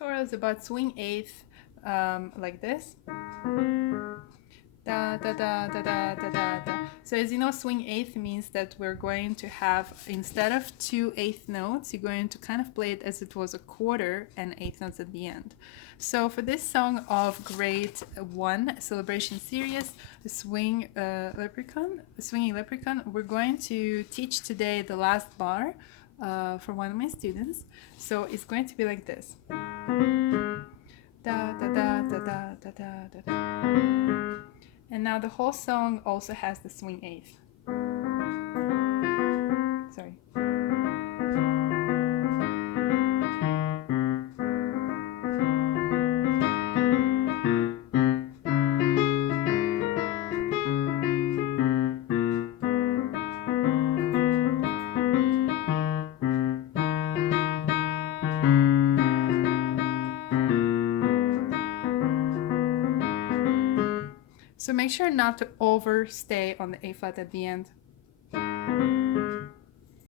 tutorial is about swing eighth, like this. Da, da, da, da, da, da, da, da. So as you know, swing eighth means that we're going to have, instead of 2 eighth notes, you're going to kind of play it as it was a quarter and eighth notes at the end. So for this song of grade 1 celebration series, swinging leprechaun, we're going to teach today the last bar for one of my students. So it's going to be like this. Da, da, da, da, da, da, da, da, da. And now the whole song also has the swing eighth. Sorry. So make sure not to overstay on the A flat at the end.